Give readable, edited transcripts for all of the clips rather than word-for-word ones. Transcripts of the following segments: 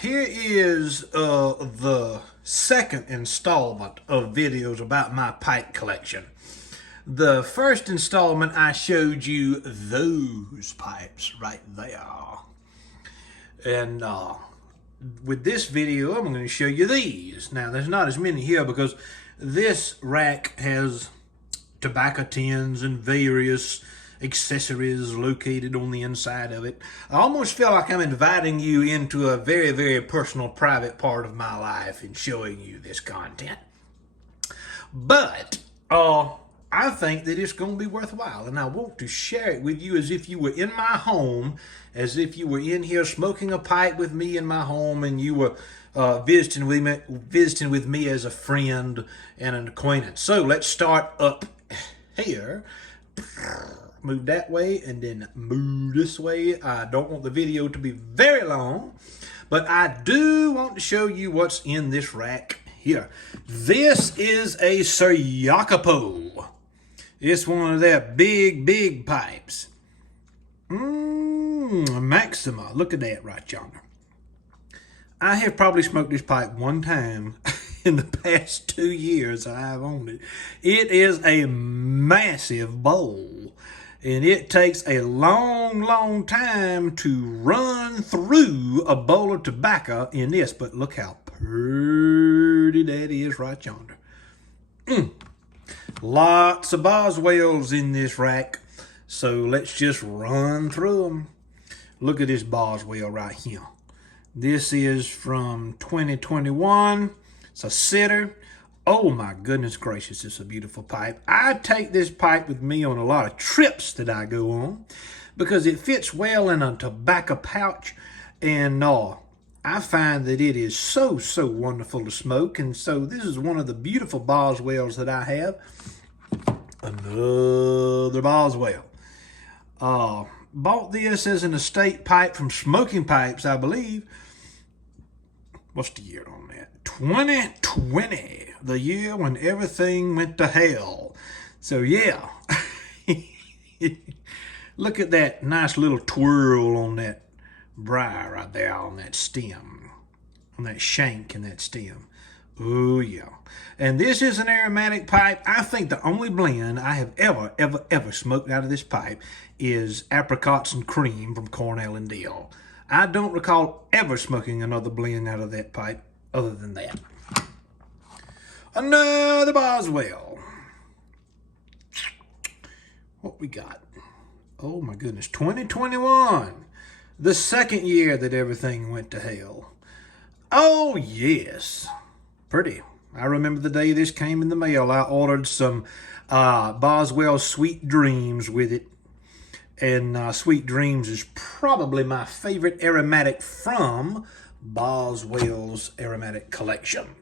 Here is the second installment of videos about my pipe collection. The first installment, I showed you those pipes right there. And with this video, I'm going to show you these. Now, there's not as many here because this rack has tobacco tins and various accessories located on the inside of it. I almost feel like I'm inviting you into a very, very personal, private part of my life and showing you this content. But I think that it's going to be worthwhile, and I want to share it with you as if you were in my home, as if you were in here smoking a pipe with me in my home, and you were visiting with me as a friend and an acquaintance. So let's start up here. Move that way and then move this way. I don't want the video to be very long, but I do want to show you what's in this rack here. This is a Syryakopo. It's one of their big pipes. Maxima. Look at that right yonder. I have probably smoked this pipe one time in the past 2 years I've owned it. It is a massive bowl, and it takes a long time to run through a bowl of tobacco in this, but look how pretty that is right yonder. Lots of Boswells in this rack, so let's just run through them. Look at this Boswell right here. This is from 2021. It's a sitter. Oh my goodness gracious, it's a beautiful pipe. I take this pipe with me on a lot of trips that I go on because it fits well in a tobacco pouch, and I find that it is so wonderful to smoke. And so this is one of the beautiful Boswells that I have. Another Boswell. Bought this as an estate pipe from Smoking Pipes, I believe. What's the year on that? 2020, the year when everything went to hell. So yeah, look at that nice little twirl on that briar right there, on that stem, on that shank and that stem. Oh yeah. And this is an aromatic pipe. I think the only blend I have ever smoked out of this pipe is apricots and cream from Cornell and Dill. I don't recall ever smoking another blend out of that pipe other than that. Another Boswell. What we got? Oh my goodness, 2021. The second year that everything went to hell. Oh yes, pretty. I remember the day this came in the mail. I ordered some Boswell Sweet Dreams with it. And Sweet Dreams is probably my favorite aromatic from Boswell's aromatic collection.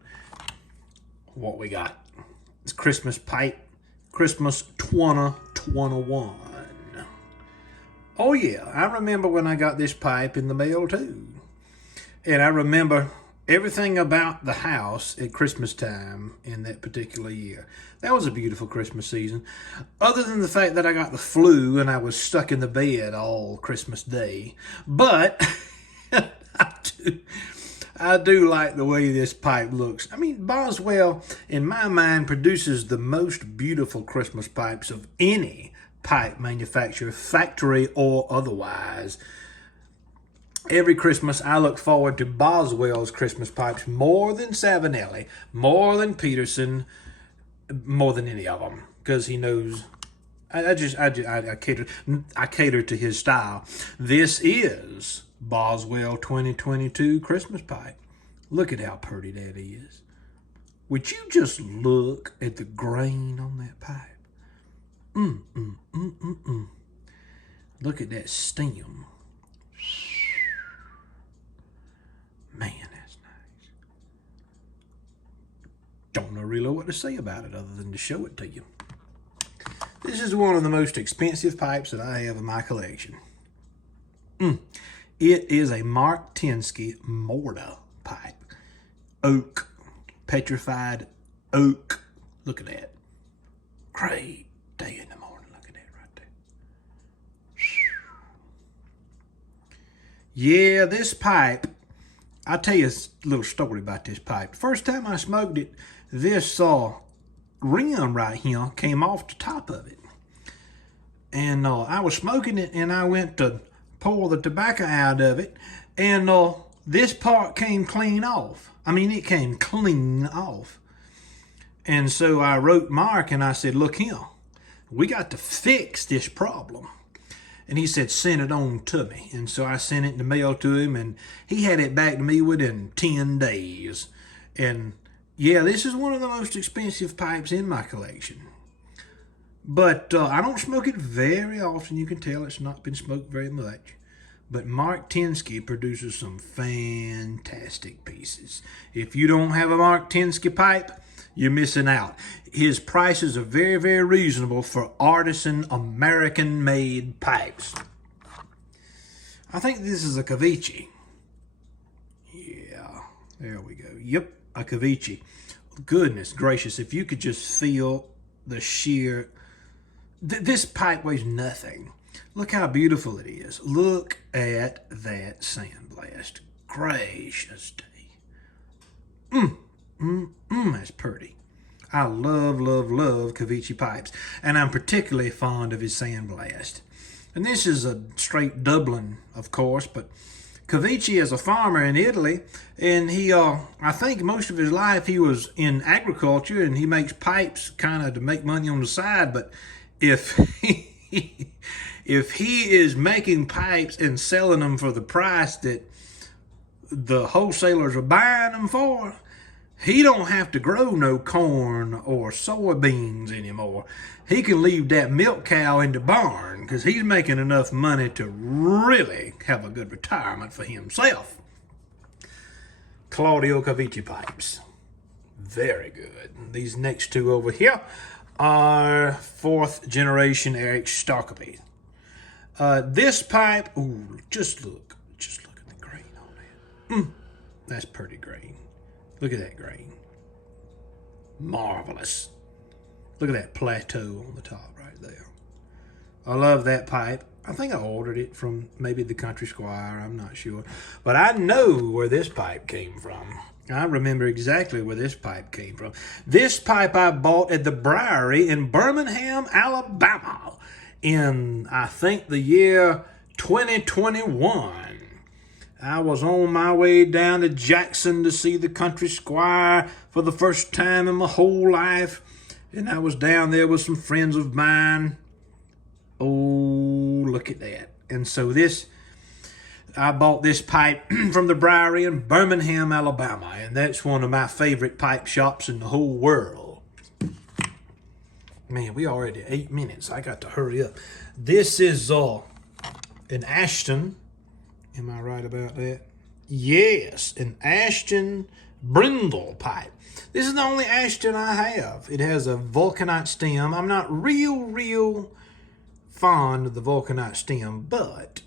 What we got? It's Christmas pipe, Christmas 2021. Oh yeah, I remember when I got this pipe in the mail too. And I remember everything about the house at Christmas time in that particular year. That was a beautiful Christmas season. Other than the fact that I got the flu and I was stuck in the bed all Christmas Day. But I do like the way this pipe looks. I mean, Boswell, in my mind, produces the most beautiful Christmas pipes of any pipe manufacturer, factory or otherwise. Every Christmas, I look forward to Boswell's Christmas pipes more than Savinelli, more than Peterson, more than any of them, because he knows. I cater to his style. This is Boswell 2022 Christmas pipe. Look at how pretty that is. Would you just look at the grain on that pipe? Look at that stem. Man, that's nice. Don't know really what to say about it other than to show it to you. This is one of the most expensive pipes that I have in my collection. It is a Mark Tensky mortar pipe. Oak. Petrified oak. Look at that. Great day in the morning. Look at that right there. Yeah, this pipe I'll tell you a little story about this pipe. First time I smoked it, this rim right here came off the top of it. And I was smoking it, and I went to pour the tobacco out of it, and this part came clean off. I mean, it came clean off. And so I wrote Mark, and I said, look here, we got to fix this problem. And he said, send it on to me. And so I sent it in the mail to him, and he had it back to me within 10 days. And yeah, this is one of the most expensive pipes in my collection. But I don't smoke it very often. You can tell it's not been smoked very much. But Mark Tensky produces some fantastic pieces. If you don't have a Mark Tensky pipe, you're missing out. His prices are very, very reasonable for artisan American-made pipes. I think this is a Kavichi. Yeah, there we go. Yep, a Kavichi. Goodness gracious, if you could just feel the sheer... This pipe weighs nothing. Look how beautiful it is. Look at that sandblast. Gracious day. That's pretty. I love, love, love Kavichi pipes. And I'm particularly fond of his sandblast. And this is a straight Dublin, of course, but Kavichi is a farmer in Italy, and he, I think most of his life he was in agriculture, and he makes pipes kind of to make money on the side, but if he is making pipes and selling them for the price that the wholesalers are buying them for, he don't have to grow no corn or soybeans anymore. He can leave that milk cow in the barn because he's making enough money to really have a good retirement for himself. Claudio Kavichi pipes. Very good. These next two over here are 4th generation Eric Starkopy. This pipe, ooh, just look at the grain on that. That's pretty grain. Look at that grain. Marvelous. Look at that plateau on the top right there. I love that pipe. I think I ordered it from maybe the Country Squire, I'm not sure. But I know where this pipe came from. I remember exactly where this pipe came from. This pipe I bought at the Briary in Birmingham, Alabama in, I think, the year 2021. I was on my way down to Jackson to see the Country Squire for the first time in my whole life. And I was down there with some friends of mine. Oh, look at that. And so I bought this pipe from the Briary in Birmingham, Alabama. And that's one of my favorite pipe shops in the whole world. Man, we already 8 minutes. I got to hurry up. This is an Ashton. Am I right about that? Yes, an Ashton Brindle pipe. This is the only Ashton I have. It has a vulcanite stem. I'm not real fond of the vulcanite stem, but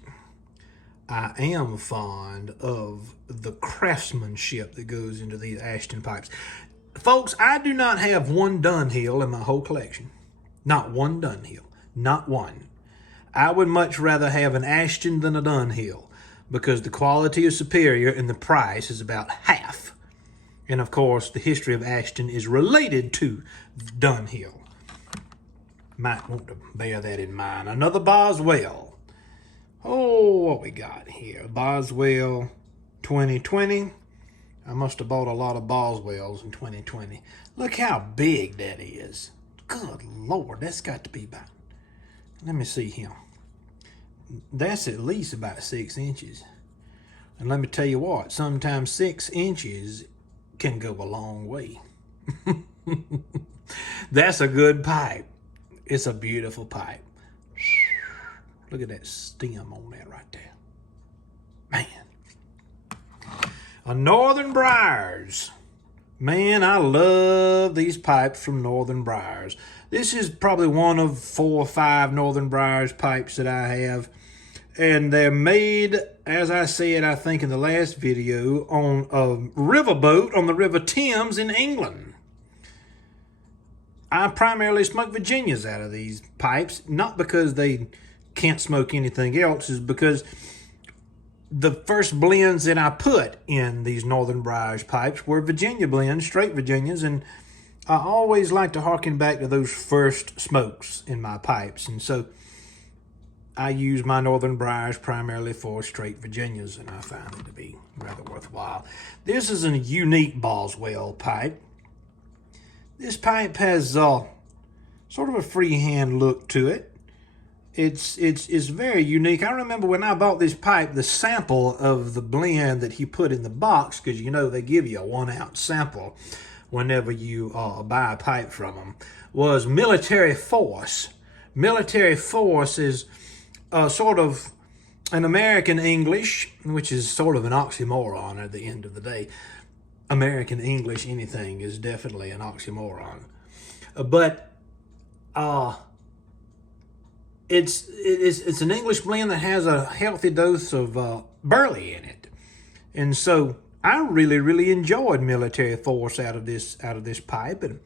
I am fond of the craftsmanship that goes into these Ashton pipes. Folks, I do not have one Dunhill in my whole collection. Not one Dunhill. Not one. I would much rather have an Ashton than a Dunhill, because the quality is superior and the price is about half. And of course, the history of Ashton is related to Dunhill. Might want to bear that in mind. Another Boswell. Oh, what we got here? Boswell 2020. I must have bought a lot of Boswells in 2020. Look how big that is. Good Lord, that's got to be about, let me see here. That's at least about 6 inches. And let me tell you what, sometimes 6 inches can go a long way. That's a good pipe. It's a beautiful pipe. Look at that stem on that right there. Man. A Northern Briars. Man, I love these pipes from Northern Briars. This is probably one of 4 or 5 Northern Briars pipes that I have. And they're made, as I said, I think in the last video, on a riverboat on the River Thames in England. I primarily smoke Virginias out of these pipes, not because they can't smoke anything else, is because the first blends that I put in these Northern Briars pipes were Virginia blends, straight Virginias, and I always like to harken back to those first smokes in my pipes. And so I use my Northern Briars primarily for straight Virginias, and I find it to be rather worthwhile. This is a unique Boswell pipe. This pipe has sort of a freehand look to it. It's very unique. I remember when I bought this pipe, the sample of the blend that he put in the box, because you know they give you a 1 ounce sample whenever you buy a pipe from them, was Military Force. Military Force is sort of an American English, which is sort of an oxymoron at the end of the day. American English, anything is definitely an oxymoron. But it's an English blend that has a healthy dose of burley in it, and so I really enjoyed Military Force out of this pipe, and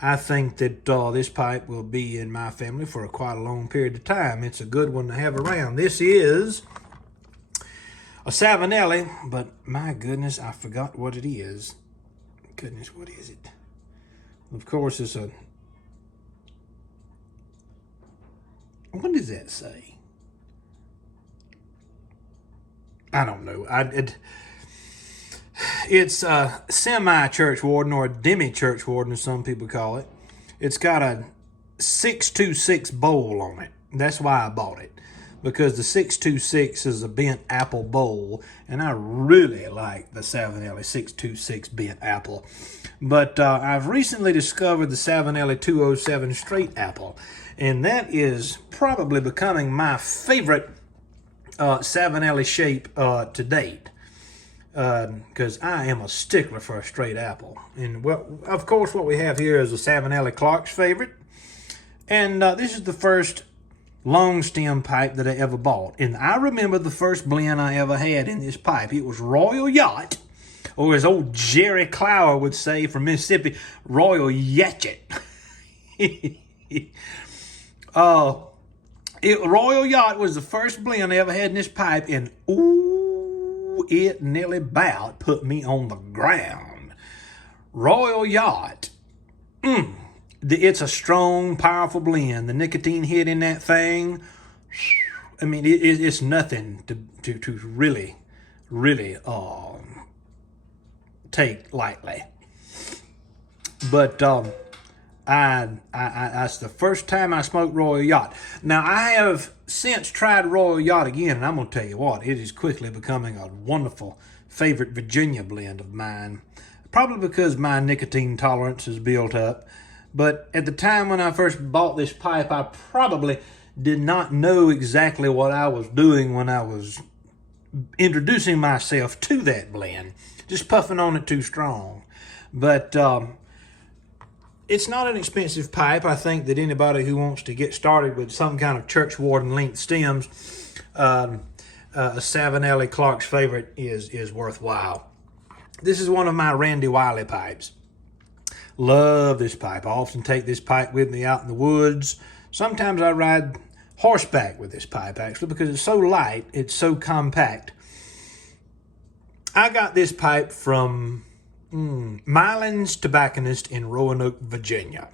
I think that this pipe will be in my family for quite a long period of time. It's a good one to have around. This is a Savinelli, but my goodness, I forgot what it is. Goodness, what is it? Of course, it's a... What does that say? I don't know. It's a semi-church warden, or a demi-church warden, as some people call it. It's got a 626 bowl on it. That's why I bought it, because the 626 is a bent apple bowl, and I really like the Savinelli 626 bent apple. But I've recently discovered the Savinelli 207 straight apple, and that is probably becoming my favorite Savinelli shape to date, because I am a stickler for a straight apple. And well, of course, what we have here is a Savinelli Clark's favorite, and this is the first long stem pipe that I ever bought. And I remember the first blend I ever had in this pipe. It was Royal Yacht, or as old Jerry Clower would say from Mississippi, Royal Yatchet. Royal Yacht was the first blend I ever had in this pipe, and ooh, it nearly about put me on the ground. Royal Yacht. It's a strong, powerful blend. The nicotine hit in that thing, I mean, it's nothing to really take lightly. But that's the first time I smoked Royal Yacht. Now, I have since tried Royal Yacht again, and I'm going to tell you what, it is quickly becoming a wonderful favorite Virginia blend of mine. Probably because my nicotine tolerance is built up. But at the time when I first bought this pipe, I probably did not know exactly what I was doing when I was introducing myself to that blend. Just puffing on it too strong. But it's not an expensive pipe. I think that anybody who wants to get started with some kind of church warden length stems, a Savinelli Clark's favorite is worthwhile. This is one of my Randy Wiley pipes. Love this pipe. I often take this pipe with me out in the woods. Sometimes I ride horseback with this pipe, actually, because it's so light, it's so compact. I got this pipe from Mylan's Tobacconist in Roanoke, Virginia.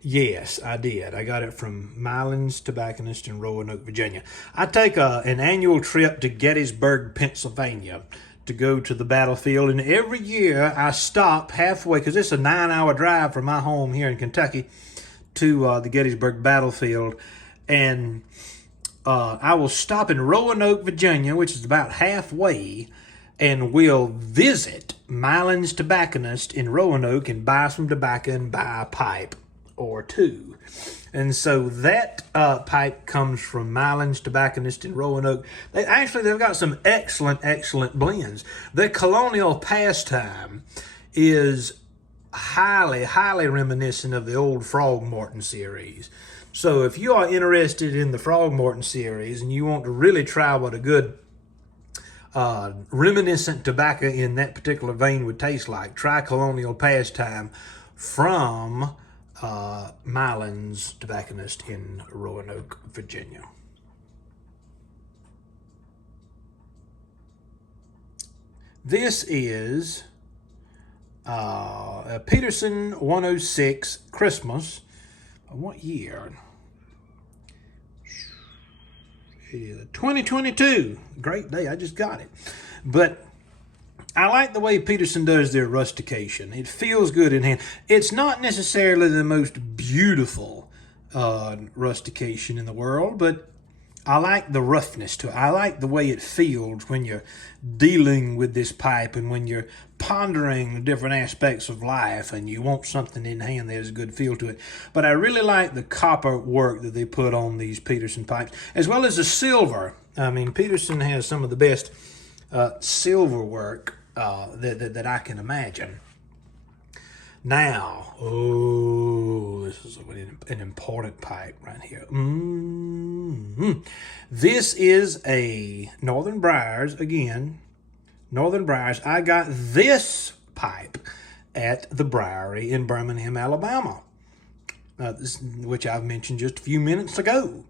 Yes, I did. I got it from Mylan's Tobacconist in Roanoke, Virginia. I take an annual trip to Gettysburg, Pennsylvania, to go to the battlefield, and every year I stop halfway, because it's a 9-hour drive from my home here in Kentucky to the Gettysburg battlefield, and I will stop in Roanoke, Virginia, which is about halfway, and we'll visit Mylan's Tobacconist in Roanoke and buy some tobacco and buy a pipe or two. And so that pipe comes from Mylan's Tobacconist in Roanoke. They've got some excellent blends. The Colonial Pastime is highly reminiscent of the old Frogmorton series. So if you are interested in the Frogmorton series and you want to really try what a good reminiscent tobacco in that particular vein would taste like, try Colonial Pastime from Mylan's Tobacconist in Roanoke, Virginia. This is a Peterson 106 Christmas. What year? 2022. Great day. I just got it. But I like the way Peterson does their rustication. It feels good in hand. It's not necessarily the most beautiful rustication in the world, but I like the roughness to it. I like the way it feels when you're dealing with this pipe and when you're pondering the different aspects of life and you want something in hand that has a good feel to it. But I really like the copper work that they put on these Peterson pipes, as well as the silver. I mean, Peterson has some of the best silver work that I can imagine. Now, oh, this is an important pipe right here. This is a Northern Briars, again, Northern Briars. I got this pipe at the Briary in Birmingham, Alabama, which I've mentioned just a few minutes ago.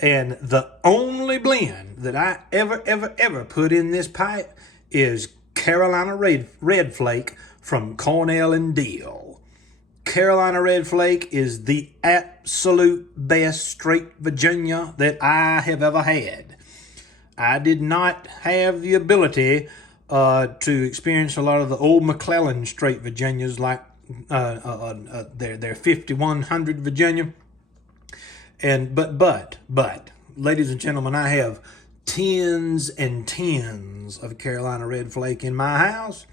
And the only blend that I ever put in this pipe is Carolina Red Flake from Cornell and Deal. Carolina Red Flake is the absolute best straight Virginia that I have ever had. I did not have the ability to experience a lot of the old McClellan straight Virginias like their 5100 Virginia. And but, ladies and gentlemen, I have tens and tens of Carolina Red Flake in my house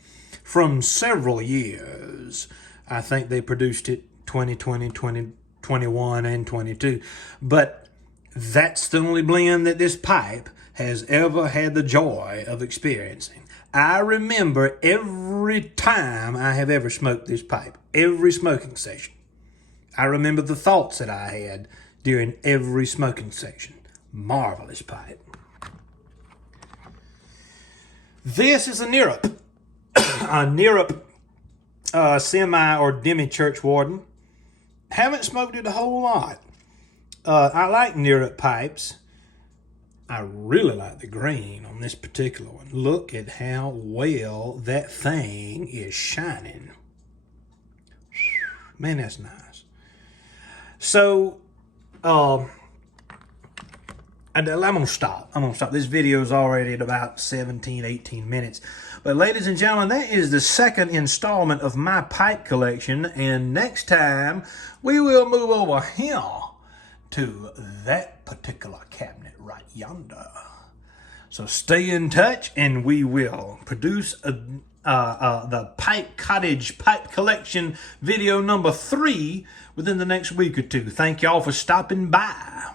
from several years. I think they produced it 2020, 2021, and 22. But that's the only blend that this pipe has ever had the joy of experiencing. I remember every time I have ever smoked this pipe, every smoking session. I remember the thoughts that I had during every smoking session. Marvelous pipe. This is a Nerup. A Nerup semi or demi church warden. Haven't smoked it a whole lot. I like Nerup pipes. I really like the grain on this particular one. Look at how well that thing is shining. Man, that's nice. So, I'm gonna stop. This video is already at about 17, 18 minutes. But ladies and gentlemen, that is the second installment of my pipe collection. And next time, we will move over here to that particular cabinet right yonder. So stay in touch and we will produce the Pipe Cottage Pipe Collection video number 3 within the next week or two. Thank y'all for stopping by.